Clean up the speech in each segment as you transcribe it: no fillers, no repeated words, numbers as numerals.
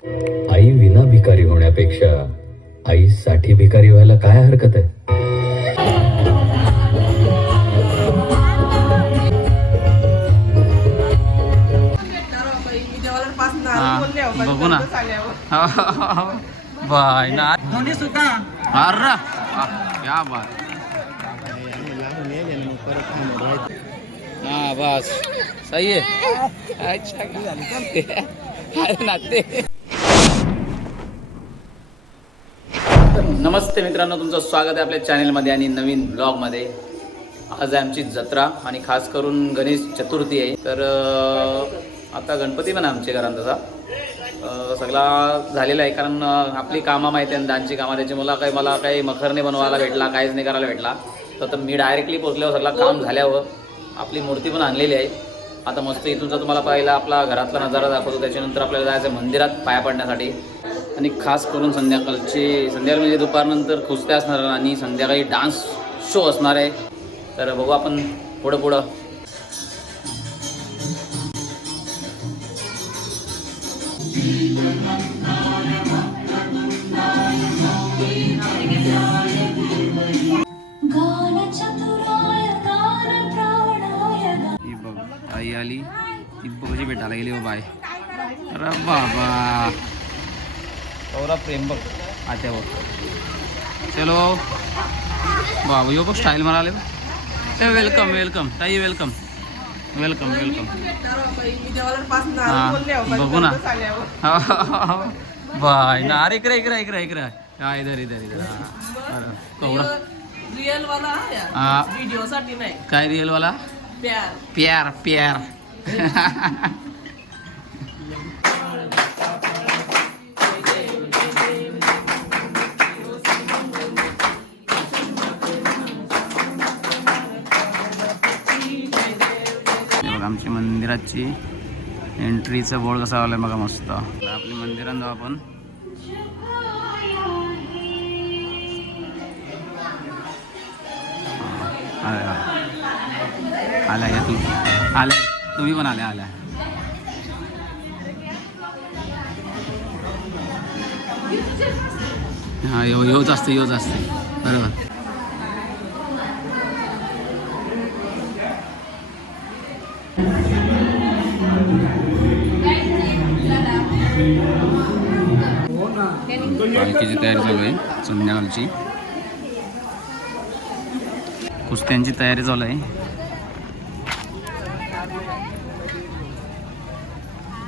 आई विना भिकारी होण्यापेक्षा आईसाठी भिकारी व्हायला काय हरकत आहे. बघू ना बाय ना अरे क्या बात. हाँ बस सही है. अच्छा नाते. नमस्ते मित्रांनो, तुमचं स्वागत आहे आपल्या चॅनलमध्ये आणि नवीन ब्लॉगमध्ये. आज आहे आमची जत्रा आणि खास करून गणेश चतुर्थी आहे. तर आता गणपती पण आमच्या घरात तसा सगळा झालेला आहे, कारण आपली कामं माहिती आहे दानची कामं. त्याची मला काही मखर नाही बनवायला भेटला, काहीच नाही करायला भेटला. तर मी डायरेक्टली पोचल्यावर सगळं काम झाल्यावर आपली मूर्ती पण आणलेली आहे. आता मस्त इथूनचा तुम्हाला पहिला आपला घरातला नजारा दाखवतो. त्याच्यानंतर आपल्याला जायचं मंदिरात पाया पडण्यासाठी. आणि खास करून संध्याकाळी म्हणजे दुपारनंतर कुस्त्या असणार आणि संध्याकाळी डान्स शो असणार आहे. तर बघू आपण पुढं आई आली ती कशी भेटायला गेली बाय. अरे बाबा एवढा प्रेम बघ आत्यावर. चलो बाबू यो बघ स्टाईल माराले. वेलकम वेलकम ताई, वेलकम वेलकम वेलकम. हां बघू ना बाय ना. अरे इकडे इकडे इकडे इकडे हा इधर इधर इधर. रियल वाला वीडियो साठी नाही. काय रियल वाला? प्यार प्यार. आमची मंदिराची एंट्रीचं बोर्ड कसा आलाय बघा मस्त. आपली मंदिरात जाऊ आपण. आल्या तू आल्या, तुम्ही पण आल्या. हा योच असते बरोबर. पालखीची तयारी चालू आहे संध्याकाळची. कुस्त्यांची तयारी चालू आहे.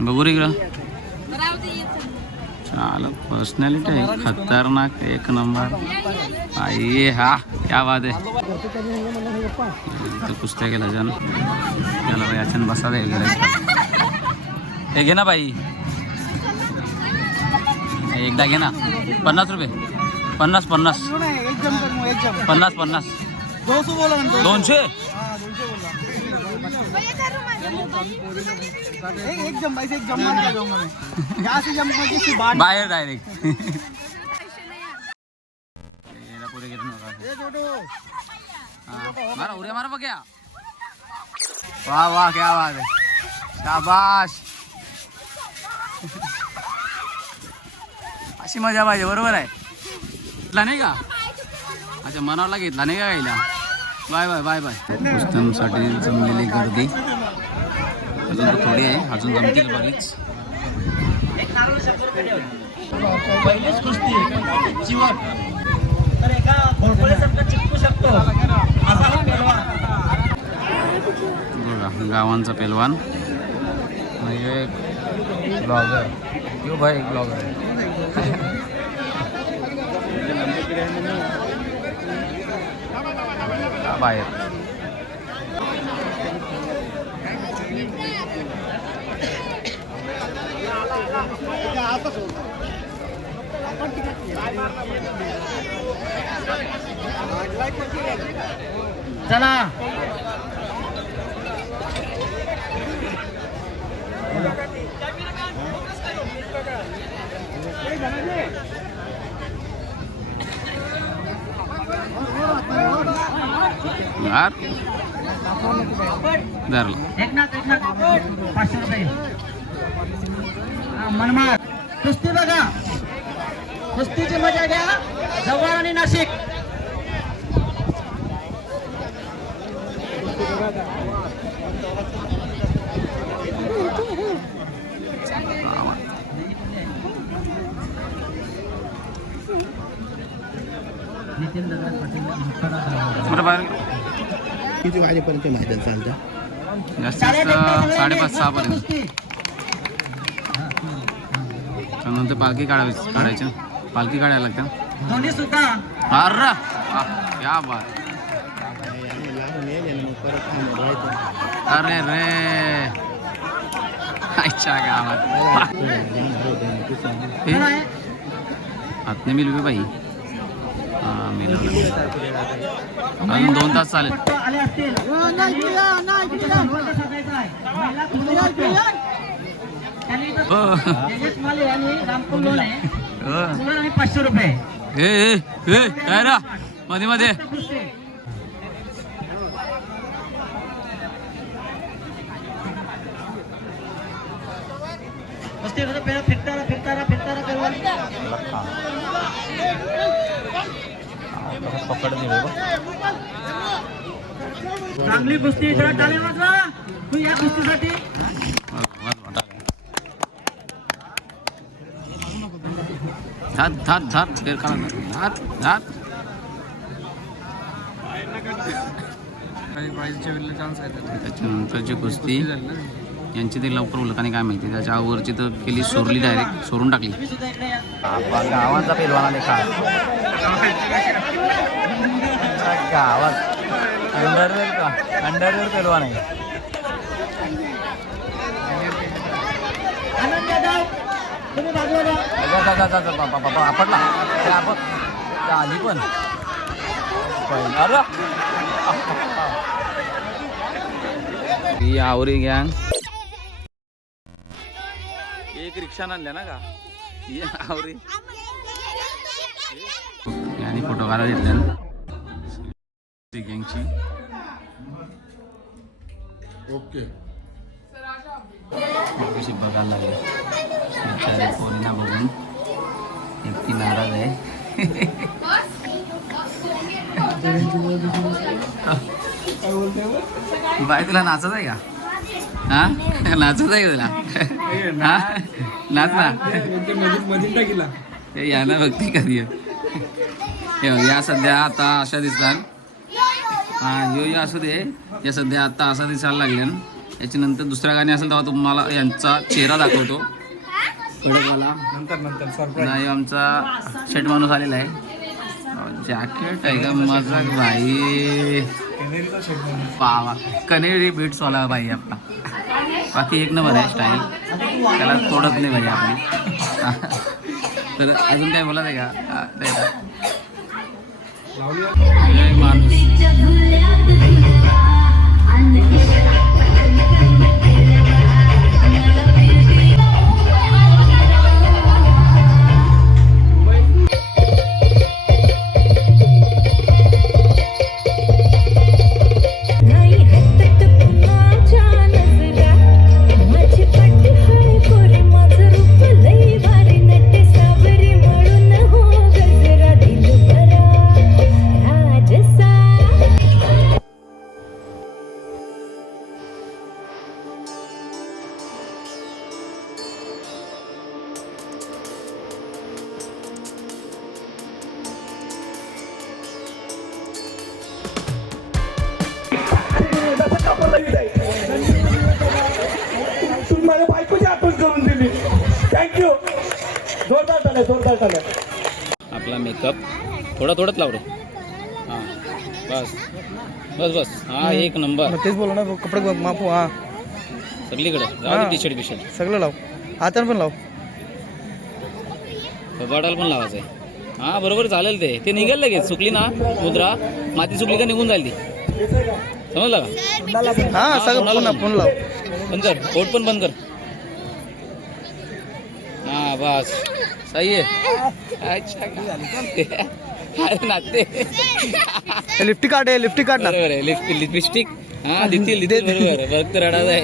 बघू रे इकडं. चाल पर्सनॅलिटी आहे खतरनाक, एक नंबर. आई हा क्या बात आहे. कुस्त्या केला जन त्याला बाई अचान बसा दे. हे घे ना बाई, एकदा घे ना. 50 रुपये. 50 50 50 50 200. बाहेर डायरेक्ट पुढे घेत मारा उड्या मारा बघ. वाह वाह क्या बात है, शाबाश. अशी मजा पाहिजे, बरोबर आहे. घेतला नाही का? अच्छा मनावरला घेतला नाही का गायला. Bye bye bye bye. कुस्त्यांसाठी जमलेली गर्दी अजून तर थोडी आहे, अजून जमतील बरीच. पहिलीच कुस्ती जीवन तर एका घोडपळीसारखा चिपकू शकतो असा पेलवान. गावांचा पेलवान ब्लॉगर. यो भाई ब्लॉगर बाहेर. चला यार धरलं. एक ना 500 रुपये मनमार. कुस्ती बघा, कुस्तीची मजा घ्या. जव्हार आणि नाशिक. किती वाजेपर्यंत मैदान चालतं? जास्तीत जास्त 5:30-6 पर्यंत. त्यानंतर पालखी काढायच्या, पालखी काढायला लागतं. दोन्ही सुद्धा अरे क्या बात. अरे रे अच्छा गावात हातने मिळवी बाई. हा मिळवलं. अजून 2 तास चालेल. आले असतील. तेजस माले आणि रामपूर लोणे आणि 500 रुपये. काय रा मध्ये मध्ये कुस्ती फिरताना चांगली कुस्ती. जरा टाळे वाजवा तू या कुस्तीसाठी. त्याच्यानंतरची कुस्ती यांची ते लवकर उलकाने काय माहिती. त्याच्या वरची तर केली, सोरली, डायरेक्ट सोडून टाकली. गावाचा पेलवाना लेखा गावात अंडरवेअर पेलवान आहे. आनंद जाधव तुम्ही बाजूला जा. आपटला आली पण ही आवरी गँग एक रिक्षा आणल्या ना का ही आवरी यांनी फोटो काढायला घेतल्या गँगची. ओके. कशी बघायला लागली बिचारी पोरीना बघून एकटी नाराज आहे. बाय तुला नाचत आहे का? हा नाचत आहे का तुला? हा नाच ना. याना बघते कधी या सध्या आता अशा दिसतात. हा यो असू दे. या सध्या आता असा दिसायला लागल्या. याच्यानंतर दुसऱ्या गाणी असेल तेव्हा तुम्हाला यांचा चेहरा दाखवतो. कडकवाला नाही आमचा शेट माणूस आलेला आहे. जॅकेट आहे का माझा भाई पावा कनेरी बीट्सवाला भाई आपला. बाकी एक नंबर आहे स्टाईल. त्याला तोडत नाही भाई आपली. तर अजून काय बोलत आहे का? माणूस तुम्ही माझ्या बायकोची आठवण करून दिली. थँक्यू. जोरदार टाळ्या. आपला मेकअप थोडाच लाव रे. हां बस हा एक नंबर. तेच बोला ना कपडे मापू. हा सगळीकडे टी शर्ट सगळं लाव. हातानं पण लाव. कपाटाला पण लावायचं आहे. हां बरोबर चालेल. ते निघेल लगेच. सुकली ना मुद्रा माती सुकली का निघून जाईल ती. समजलं का? हा सगळं फोन लाव. बंद कर. कोट पण बंद कर. हां बस सही आहे. अच्छा नाचते. लिफ्टी काढ ना. बरोबर आहे. लिपस्टिक हा देतील बरोबर. फक्त रडायचं आहे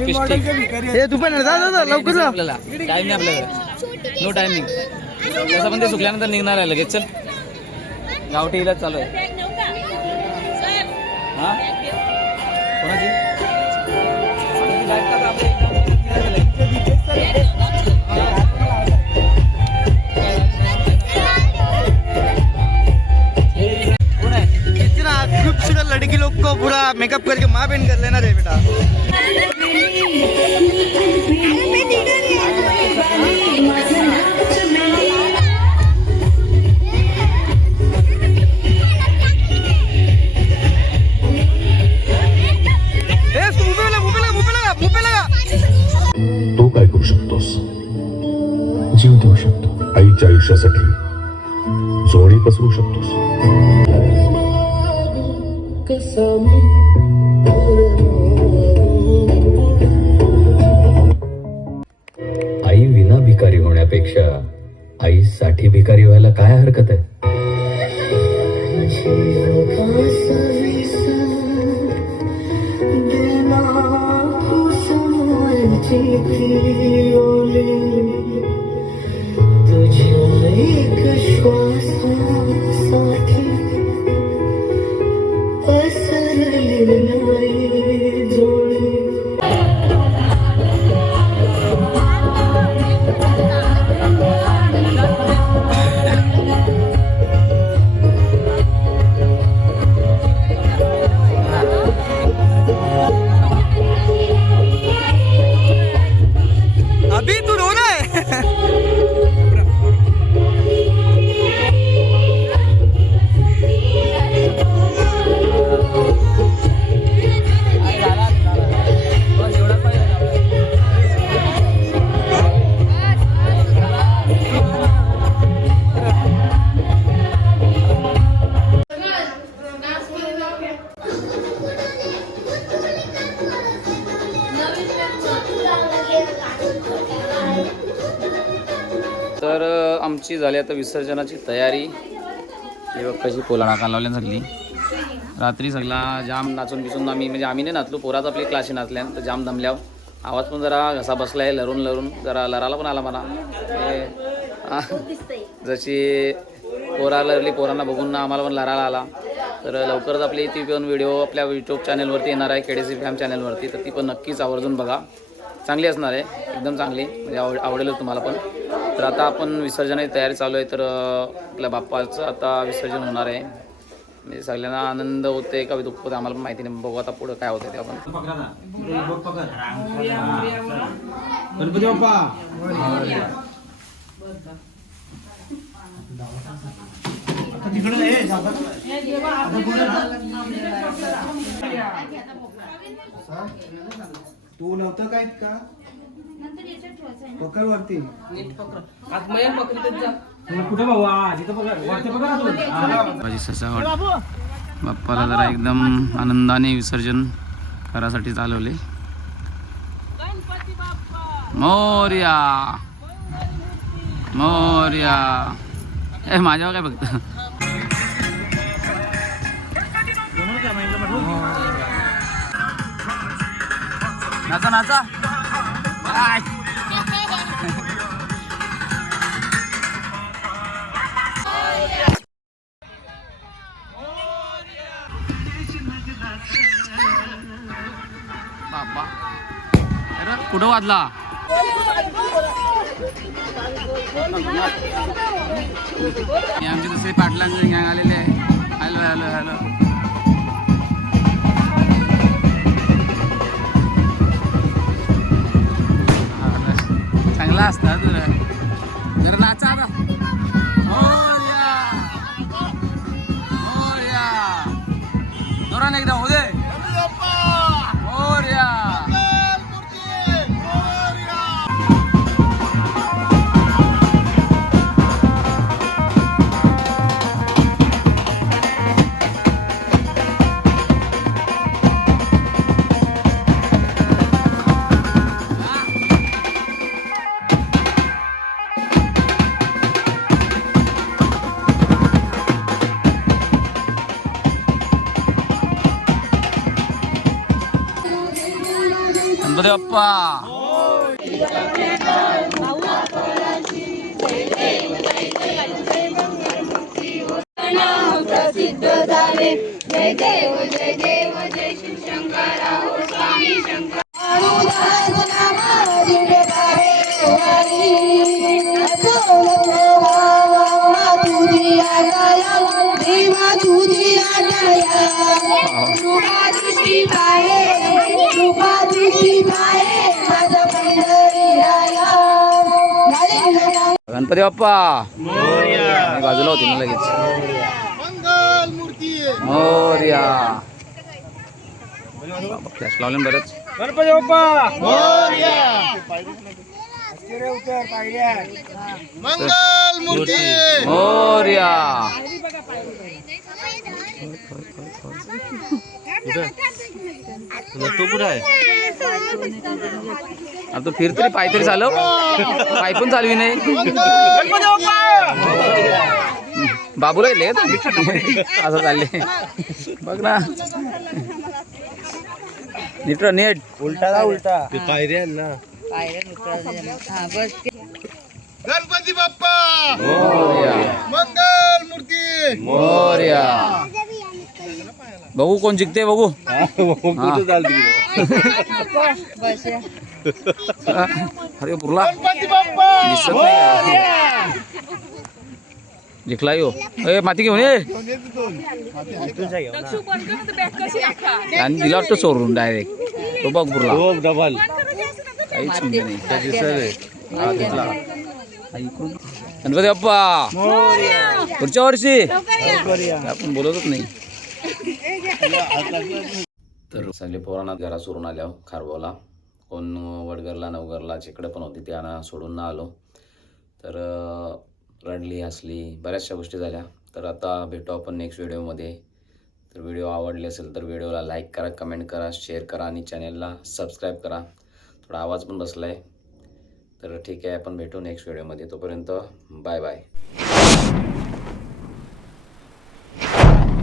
लिपस्टिक. हे तू पण जा लवकर जा. आपल्याला टाइम नाही आपल्याकडे. No timing. तसं पण ते सुकल्यानंतर निघणार आहे लगेच. चल गावठी इलाज चालू आहे. हा कोणाची इतना खूबसूरत लड़की लोग को पूरा मेकअप करके माँ बहन कर लेना रे बेटा. तो काय करू शकतोस? जीव देऊ शकतो. आईच्या आयुष्यासाठी जोडी पसरू शकतोस. आई विना भिकारी होण्यापेक्षा आईसाठी भिकारी व्हायला काय हरकत आहे? अभी तू रो रहा है. तर आमची झाली आता विसर्जनाची तयारी. हे बघ कशी पोला नाका लावल्या सगळी. रात्री सगळा जाम नाचून बिचून आम्ही नाही नाचलो, पोराच आपली क्लाशी नाचल्यान तर जाम दमल्यावर आवाज पण जरा घसा बसला आहे. लरून जरा लराला पण आला मला. जशी पोरा लरली पोरांना बघून ना आम्हाला पण लराला आला. तर लवकरच आपली ती पण व्हिडिओ आपल्या यूट्यूब चॅनलवरती येणार आहे, KDC फॅम चॅनलवरती. तर ती पण नक्कीच आवर्जून बघा. चांगली असणार आहे, एकदम चांगली, म्हणजे आवडेलच तुम्हाला पण. तर आता आपण विसर्जनाची तयारी चालू आहे. तर आपल्या बाप्पाचं आता विसर्जन होणार आहे. म्हणजे सगळ्यांना आनंद होते का दुःख होते आम्हाला पण माहिती नाही. बघू आता पुढं काय होतं ते आपण. गणपती बाप्पा. तू नव्हतं काय का पकड वरती कुठे माझी सजावट बाप्पाला जरा एकदम आनंदाने विसर्जन करासाठी चालवले. मोरया मोरया. ए माझ्यावर काय बघतं. नाचा नाचा. बाबा अरे कुठं वाजला. आमचे दुसरे पाटलांचे गँग आलेले आहे. Hello hello hello. चांगला असता तुला जर नाचा आता. मोरया मोरया. जोराने एकदा हो दे. मोरया. गणपती बाप्पा. गणपती बाप्पा आणि बाजूला होती ना लगेच. मोरया. फ्लॅश लावले ना बरंच. गणपती बाप्पा मंगल मूर्ती मोरया. तू कुठं आहे? आता तू फिर तरी पाय तरी चालव. पाय पण चालवी नाही. बाबूला येले असं चालले बघ ना. नीट नेट उलटा उलटा पायऱ्या ना. गणपती बाप्पा मोरया. मंगल मूर्ती मोरया. बघू कोण जिंकते बघू. अरे बुरला गणपती बाप्पा दिसत नाही. जिंकला यो. ए माती घेऊन ये. आणि दिला वाटतं चोरून डायरेक्ट. तो बघ बुरला डबल काहीच समजे नाही. गणपती बाप्पा पुढच्या वर्षी आपण बोलतच नाही. तर सगळे पोरांना घरा सोडून आल्या खारबावला. कोण वडगरला नवगरला जिकडे पण होती त्यांना सोडून ना आलो. तर रडली हसली बऱ्याचशा गोष्टी झाल्या. तर आता भेटू आपण नेक्स्ट व्हिडिओमध्ये. तर व्हिडिओ आवडले असेल तर व्हिडिओला लाईक करा, कमेंट करा, शेअर करा आणि चॅनलला सबस्क्राईब करा. थोडा आवाज पण बसला आहे. तर ठीक आहे आपण भेटू नेक्स्ट व्हिडिओमध्ये. तोपर्यंत बाय बाय.